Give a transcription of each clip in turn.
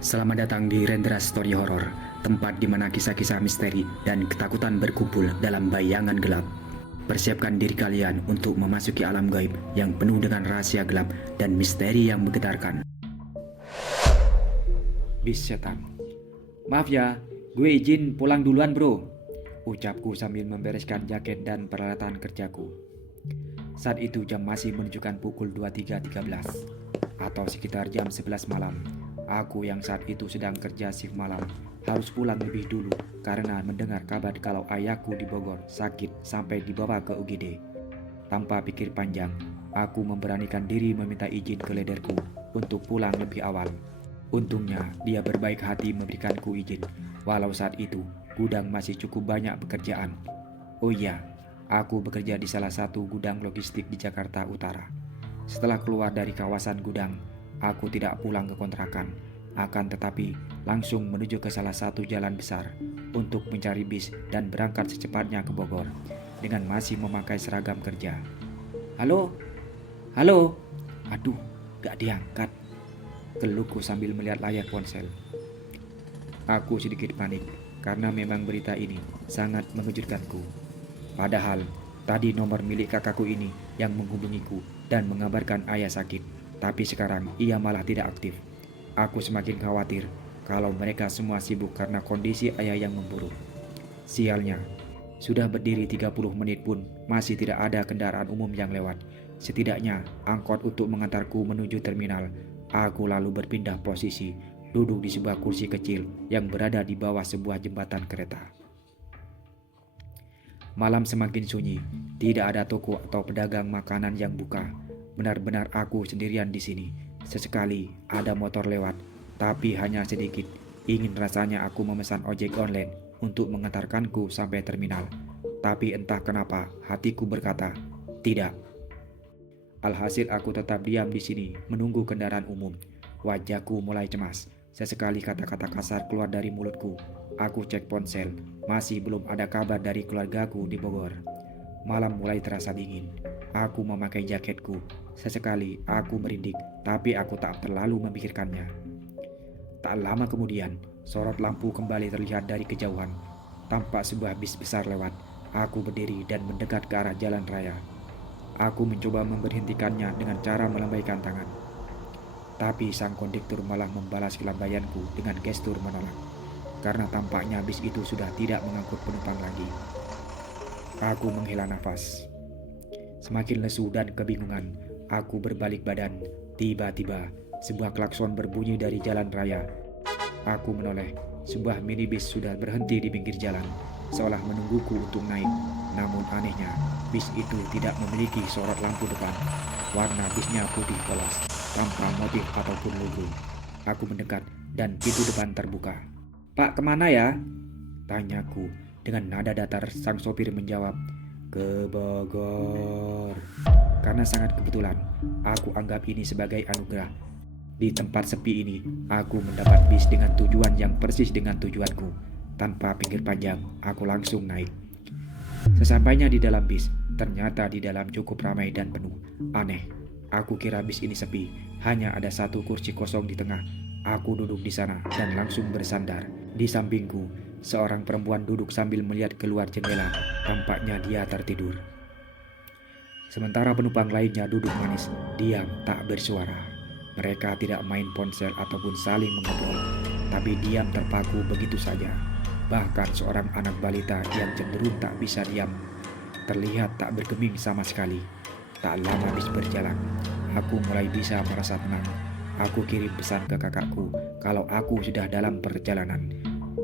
Selamat datang di Rendra Story Horror, tempat di mana kisah-kisah misteri dan ketakutan berkumpul dalam bayangan gelap. Persiapkan diri kalian untuk memasuki alam gaib yang penuh dengan rahasia gelap dan misteri yang menggetarkan. Bis setan. Maaf ya, gue izin pulang duluan bro, ucapku sambil membereskan jaket dan peralatan kerjaku. Saat itu jam masih menunjukkan pukul 23.13 atau sekitar jam 11 malam. Aku yang saat itu sedang kerja shift malam harus pulang lebih dulu karena mendengar kabar kalau ayahku di Bogor sakit sampai dibawa ke UGD. Tanpa pikir panjang, aku memberanikan diri meminta izin ke leaderku untuk pulang lebih awal. Untungnya dia berbaik hati memberikanku izin, walau saat itu gudang masih cukup banyak pekerjaan. Oh iya, aku bekerja di salah satu gudang logistik di Jakarta Utara. Setelah keluar dari kawasan gudang, aku tidak pulang ke kontrakan, akan tetapi langsung menuju ke salah satu jalan besar untuk mencari bis dan berangkat secepatnya ke Bogor dengan masih memakai seragam kerja. Halo? Halo? Aduh, gak diangkat. Keluhku sambil melihat layar ponsel. Aku sedikit panik karena memang berita ini sangat mengejutkanku. Padahal tadi nomor milik kakakku ini yang menghubungiku dan mengabarkan ayah sakit. Tapi sekarang ia malah tidak aktif. Aku semakin khawatir kalau mereka semua sibuk karena kondisi ayah yang memburuk. Sialnya, sudah berdiri 30 menit pun masih tidak ada kendaraan umum yang lewat. Setidaknya angkot untuk mengantarku menuju terminal. Aku lalu berpindah posisi, duduk di sebuah kursi kecil yang berada di bawah sebuah jembatan kereta. Malam semakin sunyi, tidak ada toko atau pedagang makanan yang buka. Benar-benar aku sendirian di sini. Sesekali ada motor lewat, tapi hanya sedikit. Ingin rasanya aku memesan ojek online untuk mengantarkanku sampai terminal. Tapi entah kenapa hatiku berkata, tidak. Alhasil aku tetap diam di sini menunggu kendaraan umum. Wajahku mulai cemas. Sesekali kata-kata kasar keluar dari mulutku. Aku cek ponsel, masih belum ada kabar dari keluargaku di Bogor. Malam mulai terasa dingin. Aku memakai jaketku. Sesekali aku merinding, tapi aku tak terlalu memikirkannya. Tak lama kemudian, sorot lampu kembali terlihat dari kejauhan. Tampak sebuah bis besar lewat. Aku berdiri dan mendekat ke arah jalan raya. Aku mencoba memberhentikannya dengan cara melambaikan tangan. Tapi sang kondektur malah membalas lambaianku dengan gestur menolak. Karena tampaknya bis itu sudah tidak mengangkut penumpang lagi. Aku menghela nafas. Semakin lesu dan kebingungan, aku berbalik badan. Tiba-tiba, sebuah klakson berbunyi dari jalan raya. Aku menoleh. Sebuah minibus sudah berhenti di pinggir jalan, seolah menungguku untuk naik. Namun anehnya, bis itu tidak memiliki sorot lampu depan. Warna bisnya putih polos, tanpa motif ataupun logo. Aku mendekat dan pintu depan terbuka. "Pak, kemana ya?" tanyaku. Dengan nada datar sang sopir menjawab, "Ke Bogor." Karena sangat kebetulan, aku anggap ini sebagai anugerah. Di tempat sepi ini, aku mendapat bis dengan tujuan yang persis dengan tujuanku. Tanpa pikir panjang, aku langsung naik. Sesampainya di dalam bis, ternyata di dalam cukup ramai dan penuh. Aneh, aku kira bis ini sepi, hanya ada satu kursi kosong di tengah. Aku duduk di sana dan langsung bersandar. Di sampingku, seorang perempuan duduk sambil melihat keluar jendela. Tampaknya dia tertidur. Sementara penumpang lainnya duduk manis, diam, tak bersuara. Mereka tidak main ponsel ataupun saling mengobrol, tapi diam terpaku begitu saja. Bahkan seorang anak balita yang cenderung tak bisa diam terlihat tak bergeming sama sekali. Tak lama bis berjalan, aku mulai bisa merasa tenang. Aku kirim pesan ke kakakku kalau aku sudah dalam perjalanan.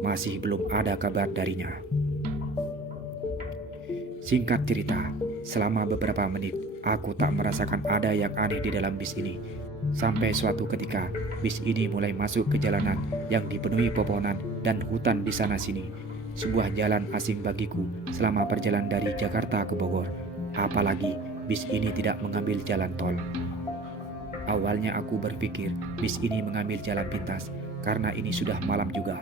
Masih belum ada kabar darinya. Singkat cerita, selama beberapa menit, aku tak merasakan ada yang aneh di dalam bis ini. Sampai suatu ketika, bis ini mulai masuk ke jalanan yang dipenuhi pepohonan dan hutan di sana-sini. Sebuah jalan asing bagiku selama perjalanan dari Jakarta ke Bogor. Apalagi, bis ini tidak mengambil jalan tol. Awalnya aku berpikir bis ini mengambil jalan pintas karena ini sudah malam juga.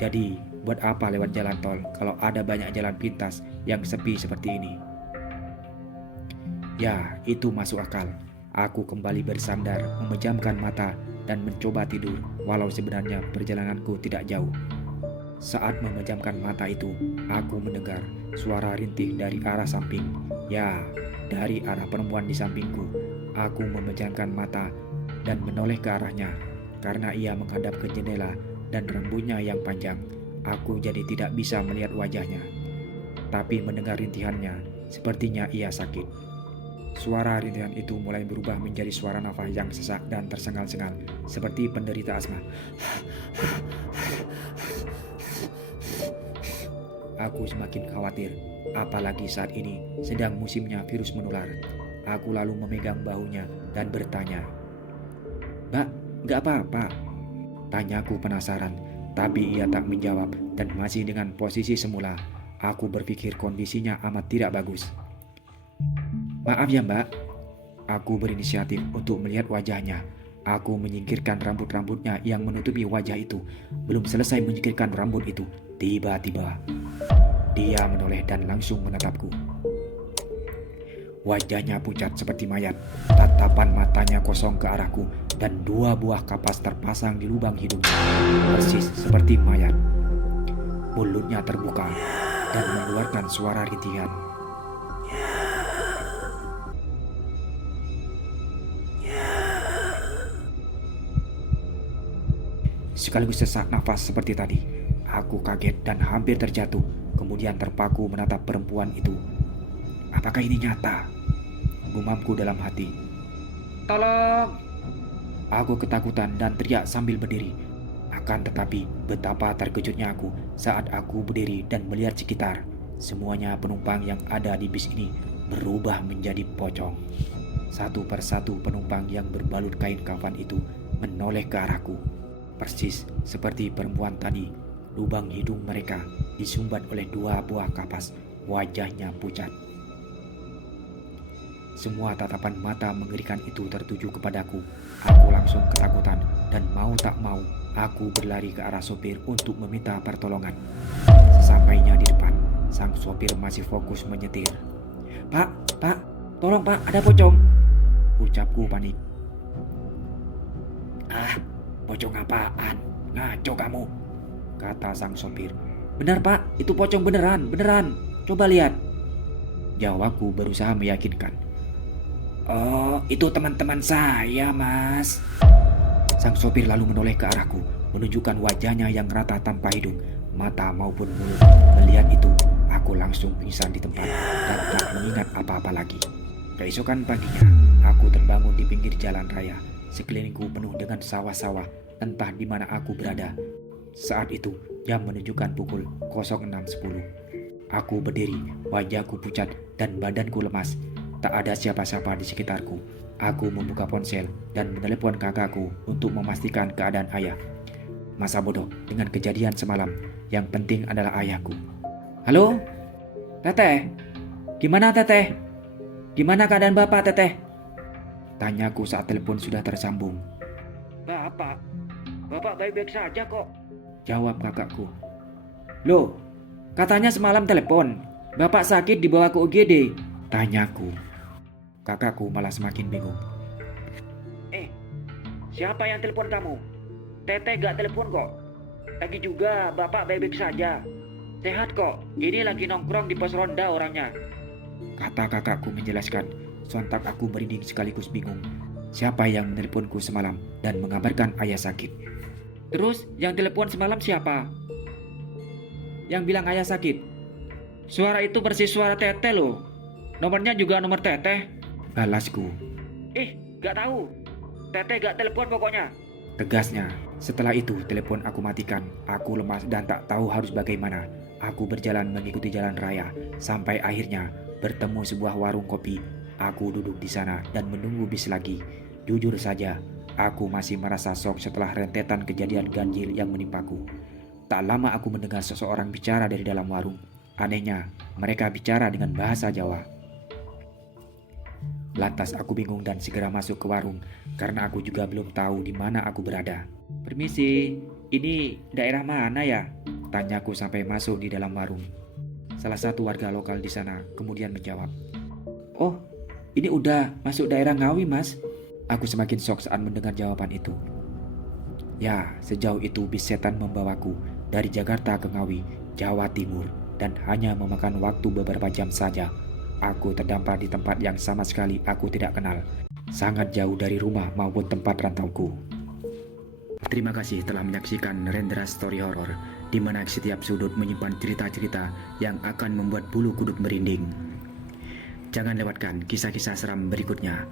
Jadi, buat apa lewat jalan tol kalau ada banyak jalan pintas yang sepi seperti ini? Ya, itu masuk akal. Aku kembali bersandar, memejamkan mata, dan mencoba tidur, walau sebenarnya perjalananku tidak jauh. Saat memejamkan mata itu, aku mendengar suara rintih dari arah samping. Ya, dari arah perempuan di sampingku. Aku memejamkan mata dan menoleh ke arahnya. Karena ia menghadap ke jendela dan rambutnya yang panjang, aku jadi tidak bisa melihat wajahnya. Tapi mendengar rintihannya, sepertinya ia sakit. Suara rintihan itu mulai berubah menjadi suara nafas yang sesak dan tersengal-sengal, seperti penderita asma. Aku semakin khawatir, apalagi saat ini sedang musimnya virus menular. Aku lalu memegang bahunya dan bertanya, "Mbak, nggak apa-apa?" Tanyaku penasaran, tapi ia tak menjawab dan masih dengan posisi semula. Aku berpikir kondisinya amat tidak bagus. "Maaf ya Mbak." Aku berinisiatif untuk melihat wajahnya. Aku menyingkirkan rambut-rambutnya yang menutupi wajah itu. Belum selesai menyingkirkan rambut itu, tiba-tiba dia menoleh dan langsung menatapku. Wajahnya pucat seperti mayat, tatapan matanya kosong ke arahku, dan 2 buah kapas terpasang di lubang hidungnya, persis seperti mayat. Mulutnya terbuka dan mengeluarkan suara rintihan. Sekaligus sesak nafas seperti tadi. Aku kaget dan hampir terjatuh, kemudian terpaku menatap perempuan itu. Apakah ini nyata? Gumamku dalam hati. "Tolong!" Aku ketakutan dan teriak sambil berdiri. Akan tetapi, betapa terkejutnya aku saat aku berdiri dan melihat sekitar. Semuanya penumpang yang ada di bis ini berubah menjadi pocong. Satu persatu penumpang yang berbalut kain kafan itu menoleh ke arahku. Persis seperti perempuan tadi, lubang hidung mereka disumbat oleh 2 buah kapas, wajahnya pucat. Semua tatapan mata mengerikan itu tertuju kepadaku. Aku langsung ketakutan dan mau tak mau aku berlari ke arah sopir untuk meminta pertolongan. Sesampainya di depan, sang sopir masih fokus menyetir. Pak, tolong Pak, ada pocong," ucapku panik. "Ah, pocong apaan? Ngaco kamu," kata sang sopir. "Benar Pak, itu pocong beneran. Coba lihat," jawabku berusaha meyakinkan. "Oh, itu teman-teman saya, Mas." Sang sopir lalu menoleh ke arahku, menunjukkan wajahnya yang rata tanpa hidung, mata maupun mulut. Melihat itu, aku langsung pingsan di tempat dan tak mengingat apa-apa lagi. Keesokan paginya, aku terbangun di pinggir jalan raya. Sekelilingku penuh dengan sawah-sawah, entah di mana aku berada. Saat itu, jam menunjukkan pukul 06.10. Aku berdiri, wajahku pucat dan badanku lemas. Tak ada siapa-siapa di sekitarku. Aku membuka ponsel dan menelepon kakakku untuk memastikan keadaan ayah. Masa bodoh dengan kejadian semalam. Yang penting adalah ayahku. "Halo? Teteh? Gimana Teteh? Gimana keadaan Bapak Teteh?" tanyaku saat telepon sudah tersambung. Bapak baik-baik saja kok," jawab kakakku. "Loh, katanya semalam telepon. Bapak sakit dibawa ke UGD," tanyaku. Kakakku malah semakin bingung. Siapa yang telepon kamu? Teteh gak telepon kok. Lagi juga Bapak baik-baik saja. Sehat kok, ini lagi nongkrong di pos ronda orangnya," kata kakakku menjelaskan. Sontak aku merinding sekaligus bingung. Siapa yang menelponku semalam dan mengabarkan ayah sakit? Terus yang telepon semalam siapa? Yang bilang ayah sakit? Suara itu persis suara Teteh loh. Nomornya juga nomor Teteh, balasku. Gak tahu. Teteh gak telepon pokoknya, tegasnya. Setelah itu telepon aku matikan. Aku lemas dan tak tahu harus bagaimana. Aku berjalan mengikuti jalan raya sampai akhirnya bertemu sebuah warung kopi. Aku duduk di sana dan menunggu bis lagi. Jujur saja, aku masih merasa shock setelah rentetan kejadian ganjil yang menimpaku. Tak lama aku mendengar seseorang bicara dari dalam warung. Anehnya, mereka bicara dengan bahasa Jawa. Lantas aku bingung dan segera masuk ke warung karena aku juga belum tahu di mana aku berada. "Permisi, ini daerah mana ya?" tanyaku sampai masuk di dalam warung. Salah satu warga lokal di sana kemudian menjawab, "Oh, Ini udah masuk daerah Ngawi, Mas. Aku semakin shock saat mendengar jawaban itu. Ya, sejauh itu bis setan membawaku dari Jakarta ke Ngawi, Jawa Timur, dan hanya memakan waktu beberapa jam saja. Aku terdampar di tempat yang sama sekali aku tidak kenal, sangat jauh dari rumah maupun tempat rantauku. Terima kasih telah menyaksikan Rendra Story Horror, di mana setiap sudut menyimpan cerita-cerita yang akan membuat bulu kuduk merinding. Jangan lewatkan kisah-kisah seram berikutnya.